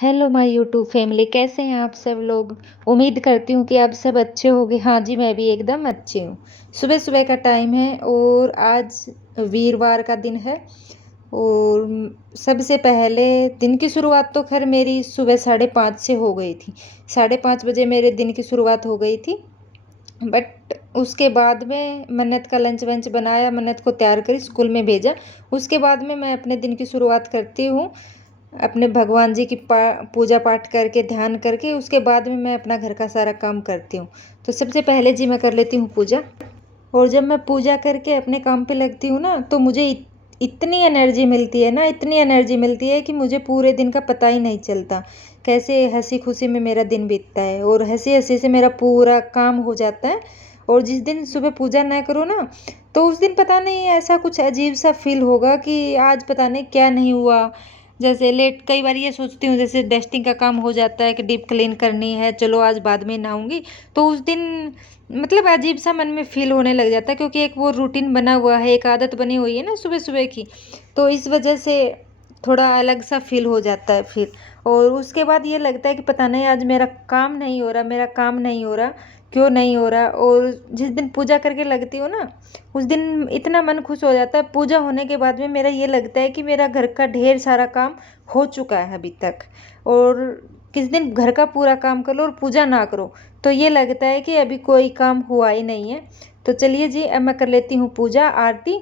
Hello my YouTube family, कैसे हैं आप सब लोग। उम्मीद करती हूँ कि आप सब अच्छे होंगे। हाँ जी, मैं भी एकदम अच्छी हूँ। सुबह सुबह का टाइम है और आज वीरवार का दिन है। और सबसे पहले दिन की शुरुआत तो खैर मेरी सुबह 5:30 से हो गई थी। 5:30 बजे मेरे दिन की शुरुआत हो गई थी। बट उसके बाद में मन्नत का लंच वंच बनाया, मन्नत को तैयार करी, स्कूल में भेजा। उसके बाद में मैं अपने दिन की शुरुआत करती हूँ अपने भगवान जी की पूजा पाठ करके, ध्यान करके। उसके बाद में मैं अपना घर का सारा काम करती हूँ। तो सबसे पहले जी मैं कर लेती हूँ पूजा। और जब मैं पूजा करके अपने काम पे लगती हूँ ना, तो मुझे इतनी एनर्जी मिलती है ना, इतनी एनर्जी मिलती है कि मुझे पूरे दिन का पता ही नहीं चलता। कैसे हंसी खुशी में मेरा दिन बीतता है और हंसी हंसी से मेरा पूरा काम हो जाता है। और जिस दिन सुबह पूजा ना करो ना, तो उस दिन पता नहीं ऐसा कुछ अजीब सा फील होगा कि आज पता नहीं क्या नहीं हुआ। जैसे लेट कई बार ये सोचती हूँ, जैसे डस्टिंग का काम हो जाता है कि डीप क्लीन करनी है, चलो आज बाद में नहाऊंगी। तो उस दिन मतलब अजीब सा मन में फील होने लग जाता है, क्योंकि एक वो रूटीन बना हुआ है, एक आदत बनी हुई है ना सुबह सुबह की। तो इस वजह से थोड़ा अलग सा फील हो जाता है फिर। और उसके बाद ये लगता है कि पता नहीं आज मेरा काम नहीं हो रहा, मेरा काम नहीं हो रहा, क्यों नहीं हो रहा। और जिस दिन पूजा करके लगती हूँ ना, उस दिन इतना मन खुश हो जाता है। पूजा होने के बाद में मेरा ये लगता है कि मेरा घर का ढेर सारा काम हो चुका है अभी तक। और किस दिन घर का पूरा काम कर लो और पूजा ना करो, तो ये लगता है कि अभी कोई काम हुआ ही नहीं है। तो चलिए जी, अब मैं कर लेती हूँ पूजा आरती।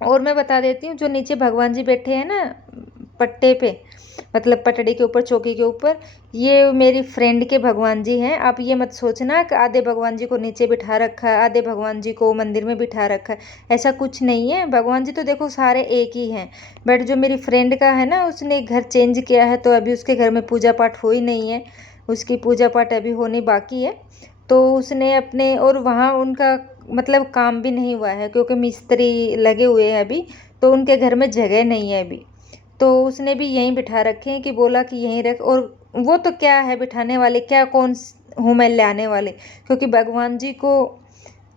और मैं बता देती हूँ, जो नीचे भगवान जी बैठे हैं ना पट्टे पे, मतलब पटड़ी के ऊपर, चौकी के ऊपर, ये मेरी फ्रेंड के भगवान जी हैं। आप ये मत सोचना कि आधे भगवान जी को नीचे बिठा रखा है, आधे भगवान जी को मंदिर में बिठा रखा है। ऐसा कुछ नहीं है। भगवान जी तो देखो सारे एक ही हैं। बट जो मेरी फ्रेंड का है ना, उसने घर चेंज किया है, तो अभी उसके घर में पूजा पाठ हुई नहीं है। उसकी पूजा पाठ अभी होनी बाकी है। तो उसने अपने, और वहाँ उनका मतलब काम भी नहीं हुआ है, क्योंकि मिस्त्री लगे हुए हैं अभी। तो उनके घर में जगह नहीं है अभी। तो उसने भी यहीं बिठा रखे हैं, कि बोला कि यहीं रख। और वो तो क्या है बिठाने वाले, क्या कौन हूँ मैं लाने वाले, क्योंकि भगवान जी को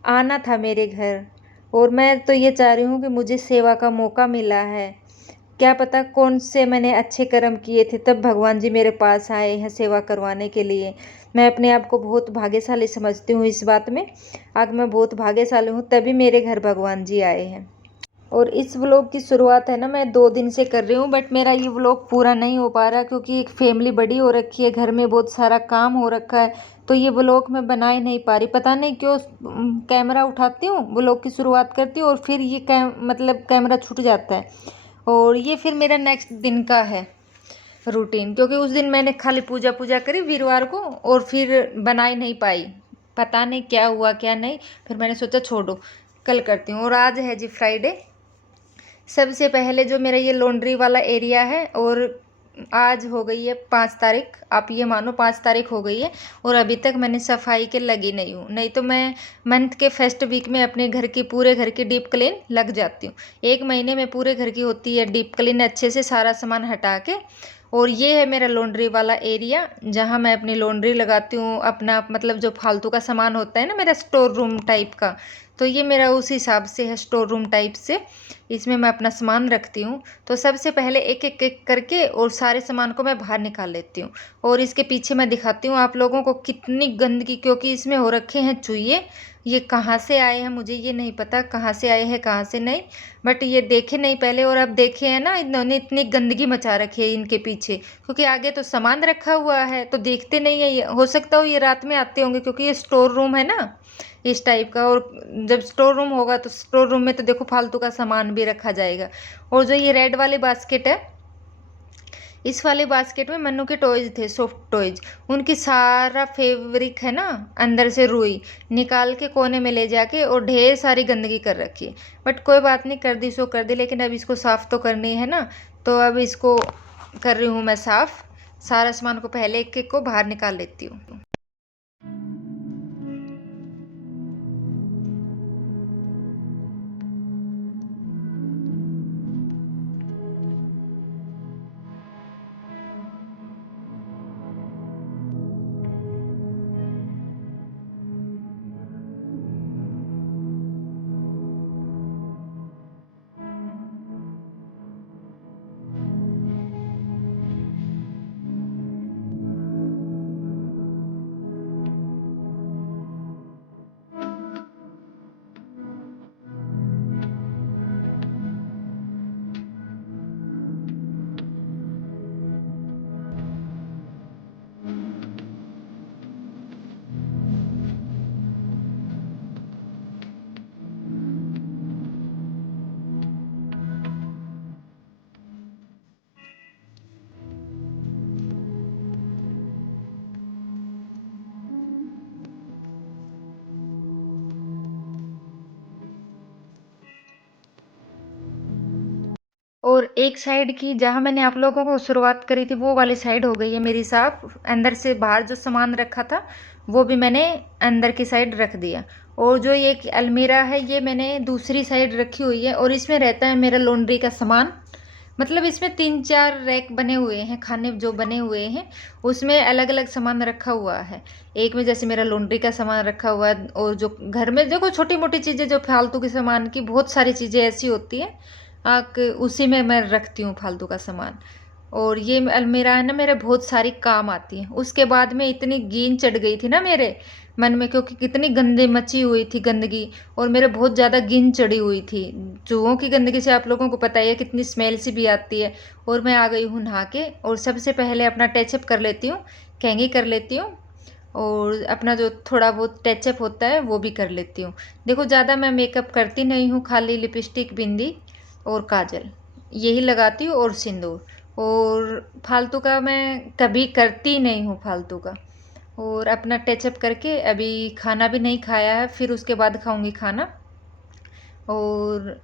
आना था मेरे घर। और मैं तो ये चाह रही हूँ कि मुझे सेवा का मौका मिला है। क्या पता कौन से मैंने अच्छे कर्म किए थे, तब भगवान जी मेरे पास आए हैं सेवा करवाने के लिए। मैं अपने आप को बहुत भाग्यशाली समझती हूँ इस बात में। आज मैं बहुत भाग्यशाली हूँ, तभी मेरे घर भगवान जी आए हैं। और इस व्लॉग की शुरुआत है ना, मैं 2 दिन से कर रही हूँ। बट मेरा ये व्लॉग पूरा नहीं हो पा रहा, क्योंकि एक फैमिली बड़ी हो रखी है, घर में बहुत सारा काम हो रखा है। तो ये व्लॉग मैं बना ही नहीं पा रही, पता नहीं क्यों। कैमरा उठाती हूँ, व्लॉग की शुरुआत करती हूँ, और फिर ये मतलब कैमरा छूट जाता है। और ये फिर मेरा नेक्स्ट दिन का है रूटीन, क्योंकि उस दिन मैंने खाली पूजा पूजा करी वीरवार को, और फिर बना ही नहीं पाई। पता नहीं क्या हुआ क्या नहीं। फिर मैंने सोचा छोड़ो, कल करती हूँ। और आज है जी फ्राइडे। सबसे पहले जो मेरा ये लॉन्ड्री वाला एरिया है, और आज हो गई है 5 तारीख, आप ये मानो 5 तारीख हो गई है। और अभी तक मैंने सफाई के लगी नहीं हूँ। नहीं तो मैं मंथ के फर्स्ट वीक में अपने घर की, पूरे घर की डीप क्लीन लग जाती हूँ। 1 महीने में पूरे घर की होती है डीप क्लीन, अच्छे से सारा सामान हटा के। और ये है मेरा लॉन्ड्री वाला एरिया, जहाँ मैं अपनी लॉन्ड्री लगाती हूँ। अपना मतलब जो फालतू का सामान होता है ना, मेरा स्टोर रूम टाइप का। तो ये मेरा उस हिसाब से है, स्टोर रूम टाइप से। इसमें मैं अपना सामान रखती हूँ। तो सबसे पहले एक एक एक करके और सारे सामान को मैं बाहर निकाल लेती हूँ। और इसके पीछे मैं दिखाती हूँ आप लोगों को कितनी गंदगी, क्योंकि इसमें हो रखे हैं चूहे। ये कहाँ से आए हैं मुझे ये नहीं पता, कहाँ से आए हैं कहाँ से नहीं। बट ये देखे नहीं पहले, और अब देखे हैं ना, इन्होंने इतनी गंदगी मचा रखी है इनके पीछे। क्योंकि आगे तो सामान रखा हुआ है, तो देखते नहीं है ये। हो सकता हो ये रात में आते होंगे, क्योंकि ये स्टोर रूम है ना, इस टाइप का। और जब स्टोर रूम होगा, तो स्टोर रूम में तो देखो फालतू का सामान भी रखा जाएगा। और जो ये रेड वाले बास्केट है, इस वाले बास्केट में मन्नू के टॉयज थे, सॉफ्ट टॉयज। उनकी सारा फेब्रिक है ना, अंदर से रुई निकाल के कोने में ले जाके, और ढेर सारी गंदगी कर रखी है। बट कोई बात नहीं, कर दी सो कर दी, लेकिन अब इसको साफ़ तो करनी है ना। तो अब इसको कर रही हूँ मैं साफ़। सारा सामान को पहले एक एक को बाहर निकाल लेती हूँ। और एक साइड की जहाँ मैंने आप लोगों को शुरुआत करी थी वो वाली साइड हो गई है मेरी साफ। अंदर से बाहर जो सामान रखा था वो भी मैंने अंदर की साइड रख दिया। और जो ये एक अलमीरा है ये मैंने दूसरी साइड रखी हुई है और इसमें रहता है मेरा लॉन्ड्री का सामान। मतलब इसमें 3-4 रैक बने हुए हैं, खाने जो बने हुए हैं उसमें अलग अलग सामान रखा हुआ है। एक में जैसे मेरा लॉन्ड्री का सामान रखा हुआ है और जो घर में देखो छोटी मोटी चीज़ें जो फालतू के सामान की बहुत सारी चीज़ें ऐसी होती हैं उसी में मैं रखती हूँ फालतू का सामान। और ये अलमीरा है ना मेरे बहुत सारी काम आती है। उसके बाद में इतनी गीन चढ़ गई थी ना मेरे मन में, क्योंकि कितनी गंदे मची हुई थी गंदगी और मेरे बहुत ज़्यादा गिन चढ़ी हुई थी। चूहों की गंदगी से आप लोगों को पता ही है कितनी स्मेल सी भी आती है। और मैं आ गई हूँ नहा के और सबसे पहले अपना टचअप कर लेती हूँ, कंघी कर लेती हूँ और अपना जो थोड़ा बहुत टचअप होता है वो भी कर लेती हूँ। देखो ज़्यादा मैं मेकअप करती नहीं हूँ, खाली लिपस्टिक, बिंदी और काजल यही लगाती हूँ और सिंदूर। और फालतू का मैं कभी करती नहीं हूँ फालतू का। और अपना टचअप करके अभी खाना भी नहीं खाया है, फिर उसके बाद खाऊंगी खाना और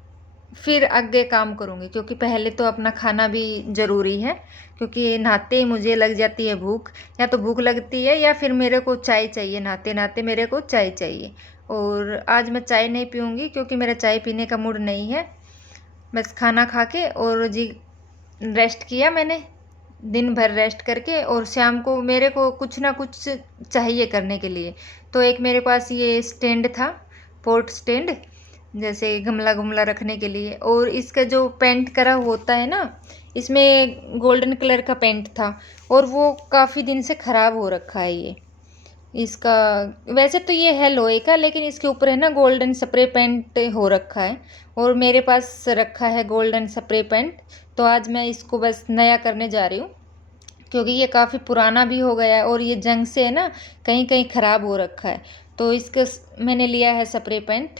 फिर आगे काम करूंगी, क्योंकि पहले तो अपना खाना भी ज़रूरी है। क्योंकि नहाते ही मुझे लग जाती है भूख, या तो भूख लगती है या फिर मेरे को चाय चाहिए, नहाते नहाते मेरे को चाय चाहिए। और आज मैं चाय नहीं पीऊँगी क्योंकि मेरा चाय पीने का मूड नहीं है। बस खाना खा के और जी रेस्ट किया मैंने, दिन भर रेस्ट करके और शाम को मेरे को कुछ ना कुछ चाहिए करने के लिए। तो एक मेरे पास ये स्टैंड था, पोर्ट स्टैंड, जैसे गमला गमला रखने के लिए। और इसका जो पेंट करा होता है ना, इसमें गोल्डन कलर का पेंट था और वो काफ़ी दिन से ख़राब हो रखा है ये इसका। वैसे तो ये है लोहे का, लेकिन इसके ऊपर है ना गोल्डन स्प्रे पेंट हो रखा है और मेरे पास रखा है गोल्डन स्प्रे पेंट। तो आज मैं इसको बस नया करने जा रही हूँ, क्योंकि ये काफ़ी पुराना भी हो गया है और ये जंग से है ना कहीं कहीं ख़राब हो रखा है। तो इसका मैंने लिया है स्प्रे पेंट,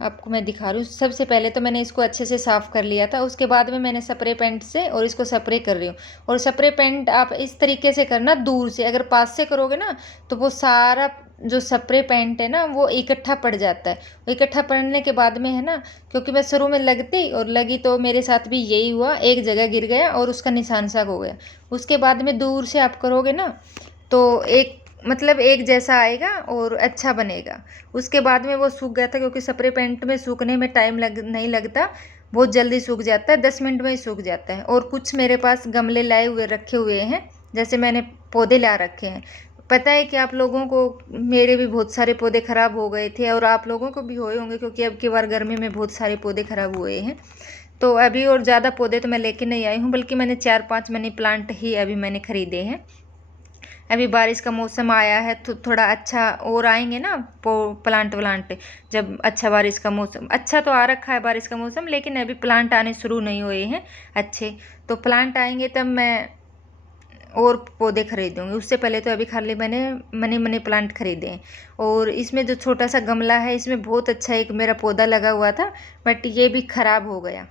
आपको मैं दिखा रही हूँ। सबसे पहले तो मैंने इसको अच्छे से साफ़ कर लिया था, उसके बाद में मैंने स्प्रे पेंट से और इसको स्प्रे कर रही हूँ। और स्प्रे पेंट आप इस तरीके से करना दूर से, अगर पास से करोगे ना तो वो सारा जो स्प्रे पेंट है ना वो इकट्ठा पड़ जाता है। इकट्ठा पड़ने के बाद में है ना, क्योंकि मैं शुरू में लगती और लगी तो मेरे साथ भी यही हुआ, एक जगह गिर गया और उसका निशान सा हो गया। उसके बाद में दूर से आप करोगे ना तो एक मतलब एक जैसा आएगा और अच्छा बनेगा। उसके बाद में वो सूख गया था, क्योंकि स्प्रे पेंट में सूखने में टाइम नहीं लगता, बहुत जल्दी सूख जाता है, 10 मिनट में ही सूख जाता है। और कुछ मेरे पास गमले लाए हुए रखे हुए हैं, जैसे मैंने पौधे ला रखे हैं। पता है कि आप लोगों को मेरे भी बहुत सारे पौधे ख़राब हो गए थे और आप लोगों को भी हुए होंगे, क्योंकि अब की बार गर्मी में बहुत सारे पौधे ख़राब हुए हैं। तो अभी और ज़्यादा पौधे तो मैं लेके नहीं आई हूँ, बल्कि मैंने 4-5 मनी प्लांट ही अभी मैंने ख़रीदे हैं। अभी बारिश का मौसम आया है तो थोड़ा अच्छा और आएंगे ना प्लांट व्लांट। जब अच्छा बारिश का मौसम, अच्छा तो आ रखा है बारिश का मौसम, लेकिन अभी प्लांट आने शुरू नहीं हुए हैं अच्छे। तो प्लांट आएंगे तब मैं और पौधे खरीदूंगी, उससे पहले तो अभी खाली मैंने मनी मनी प्लांट खरीदे हैं। और इसमें जो छोटा सा गमला है इसमें बहुत अच्छा एक मेरा पौधा लगा हुआ था, बट ये भी ख़राब हो गया,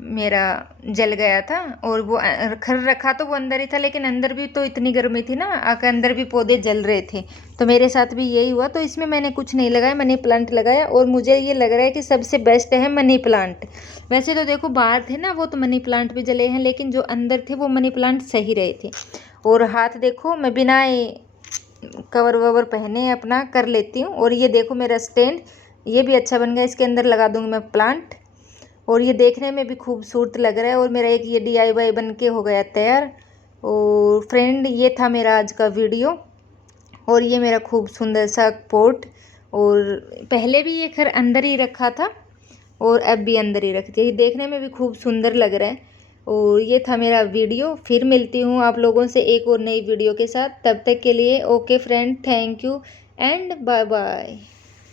मेरा जल गया था। और वो खर रखा तो वो अंदर ही था, लेकिन अंदर भी तो इतनी गर्मी थी ना, आकर अंदर भी पौधे जल रहे थे। तो मेरे साथ भी यही हुआ, तो इसमें मैंने कुछ नहीं लगाया, मनी प्लांट लगाया। और मुझे ये लग रहा है कि सबसे बेस्ट है मनी प्लांट। वैसे तो देखो बाहर थे ना वो तो मनी प्लांट भी जले हैं, लेकिन जो अंदर थे वो मनी प्लांट सही रहे थे। और हाथ देखो मैं बिना कवर ववर पहने अपना कर लेती हूँ। और ये देखो मेरा स्टैंड, ये भी अच्छा बन गया, इसके अंदर लगा दूंगी मैं प्लांट। और ये देखने में भी खूबसूरत लग रहा है और मेरा एक ये DIY बन के हो गया तैयार। और फ्रेंड ये था मेरा आज का वीडियो, और ये मेरा खूब सुंदर सा पोट। और पहले भी ये खैर अंदर ही रखा था और अब भी अंदर ही रख दिया, ये देखने में भी खूब सुंदर लग रहा है। और ये था मेरा वीडियो, फिर मिलती हूँ आप लोगों से एक और नई वीडियो के साथ। तब तक के लिए okay friend, thank you and bye bye.